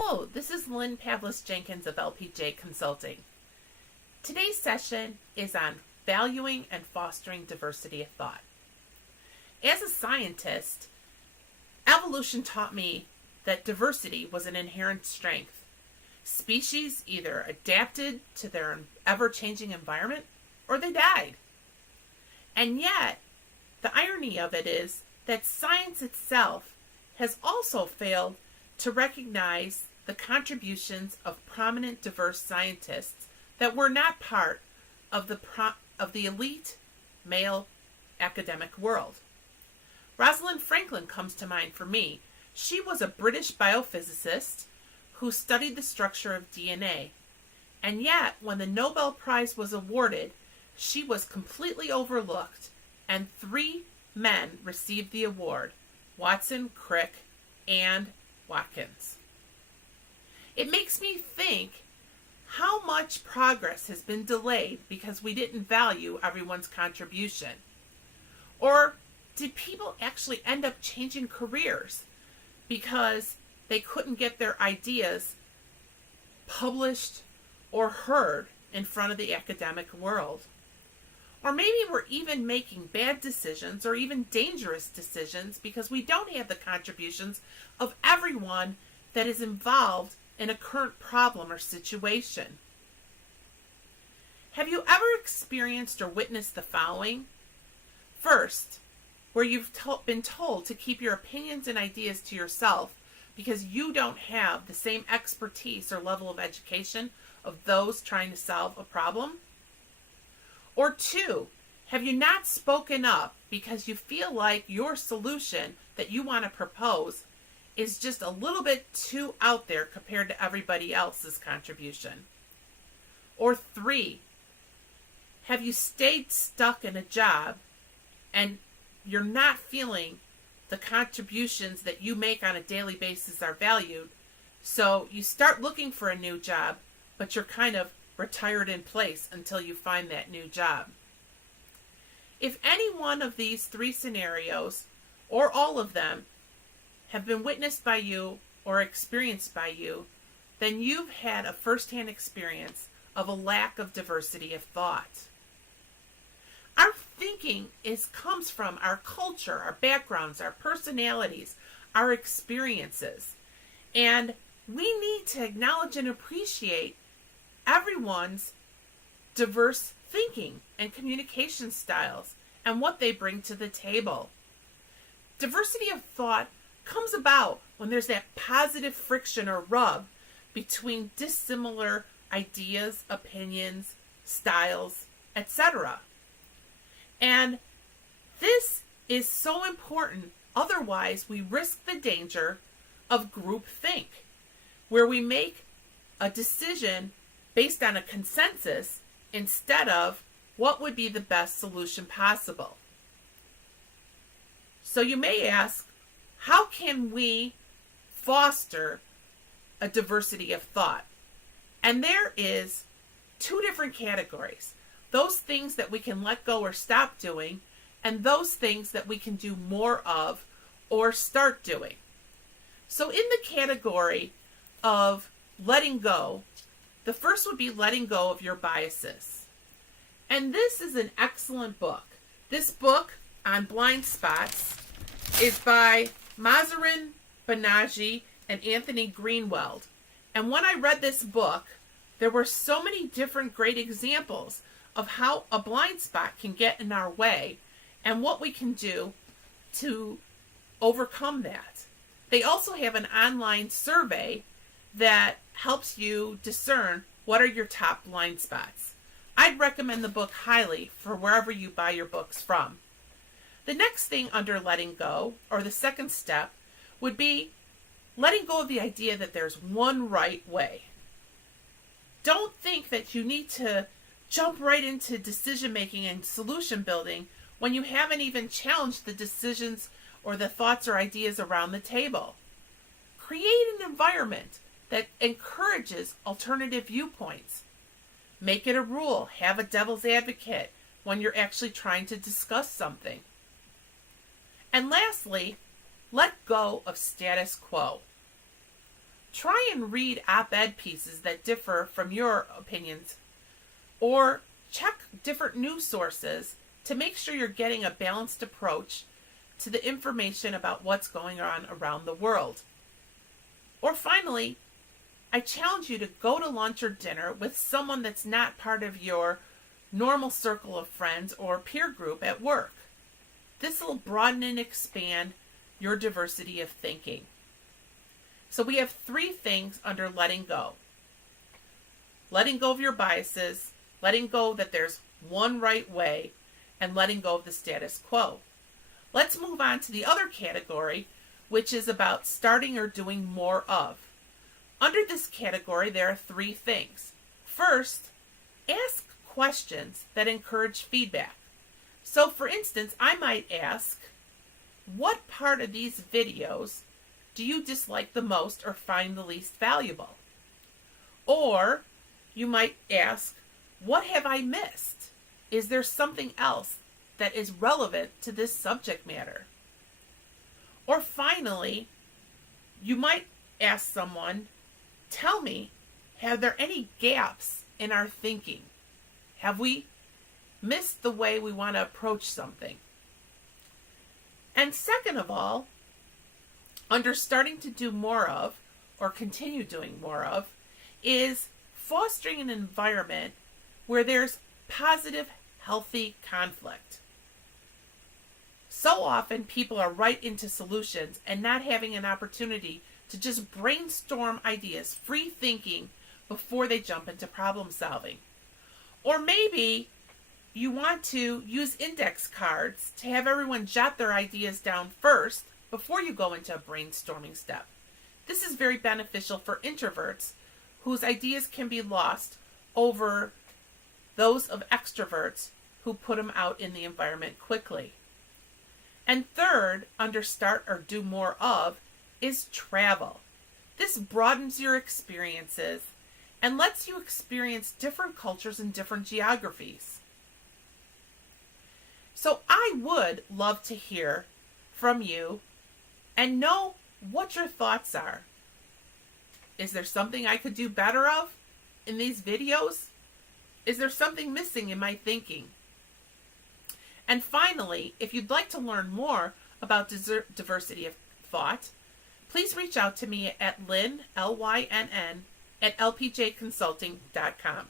Hello, this is Lynn Pavlis-Jenkins of LPJ Consulting. Today's session is on valuing and fostering diversity of thought. As a scientist, evolution taught me that diversity was an inherent strength. Species either adapted to their ever-changing environment or they died. And yet, the irony of it is that science itself has also failed to recognize the contributions of prominent diverse scientists that were not part of the elite male academic world. Rosalind Franklin comes to mind for me. She was a British biophysicist who studied the structure of DNA. And yet, when the Nobel Prize was awarded, she was completely overlooked, and 3 men received the award: Watson, Crick, and Watkins. It makes me think how much progress has been delayed because we didn't value everyone's contribution. Or did people actually end up changing careers because they couldn't get their ideas published or heard in front of the academic world? Or maybe we're even making bad decisions or even dangerous decisions because we don't have the contributions of everyone that is involved in a current problem or situation. Have you ever experienced or witnessed the following? First, where you've been told to keep your opinions and ideas to yourself because you don't have the same expertise or level of education of those trying to solve a problem? Or 2, have you not spoken up because you feel like your solution that you want to propose is just a little bit too out there compared to everybody else's contribution? Or 3, have you stayed stuck in a job and you're not feeling the contributions that you make on a daily basis are valued, so you start looking for a new job, but you're kind of retired in place until you find that new job? If any one of these 3 scenarios, or all of them, have been witnessed by you or experienced by you, then you've had a first-hand experience of a lack of diversity of thought. Our thinking comes from our culture, our backgrounds, our personalities, our experiences. And we need to acknowledge and appreciate everyone's diverse thinking and communication styles and what they bring to the table. Diversity of thought comes about when there's that positive friction or rub between dissimilar ideas, opinions, styles, etc. And this is so important, otherwise we risk the danger of groupthink, where we make a decision based on a consensus instead of what would be the best solution possible. So you may ask, how can we foster a diversity of thought? And there is 2 different categories: those things that we can let go or stop doing, and those things that we can do more of or start doing. So in the category of letting go, the first would be letting go of your biases. And this is an excellent book. This book on blind spots is by Mazarin Banaji and Anthony Greenwald. And when I read this book, there were so many different great examples of how a blind spot can get in our way and what we can do to overcome that. They also have an online survey that helps you discern what are your top blind spots. I'd recommend the book highly for wherever you buy your books from. The next thing under letting go, or the second step, would be letting go of the idea that there's one right way. Don't think that you need to jump right into decision making and solution building when you haven't even challenged the decisions or the thoughts or ideas around the table. Create an environment that encourages alternative viewpoints. Make it a rule. Have a devil's advocate when you're actually trying to discuss something. And lastly, let go of status quo. try and read op-ed pieces that differ from your opinions, or check different news sources to make sure you're getting a balanced approach to the information about what's going on around the world. Or finally, I challenge you to go to lunch or dinner with someone that's not part of your normal circle of friends or peer group at work. This will broaden and expand your diversity of thinking. So we have 3 things under letting go. Letting go of your biases, letting go that there's one right way, and letting go of the status quo. Let's move on to the other category, which is about starting or doing more of. Under this category, there are 3 things. First, ask questions that encourage feedback. So, for instance, I might ask, what part of these videos do you dislike the most or find the least valuable? Or you might ask, what have I missed? Is there something else that is relevant to this subject matter? Or finally, you might ask someone, tell me, have there any gaps in our thinking? Have we missed the way we want to approach something? And second of all, under starting to do more of, or continue doing more of, is fostering an environment where there's positive, healthy conflict. So often people are right into solutions and not having an opportunity to just brainstorm ideas, free thinking, before they jump into problem solving. Or maybe you want to use index cards to have everyone jot their ideas down first before you go into a brainstorming step. This is very beneficial for introverts whose ideas can be lost over those of extroverts who put them out in the environment quickly. And third, under start or do more of, is travel. This broadens your experiences and lets you experience different cultures and different geographies. So I would love to hear from you and know what your thoughts are. Is there something I could do better of in these videos? Is there something missing in my thinking? And finally, if you'd like to learn more about diversity of thought, please reach out to me at Lynn, Lynn, at lpjconsulting.com.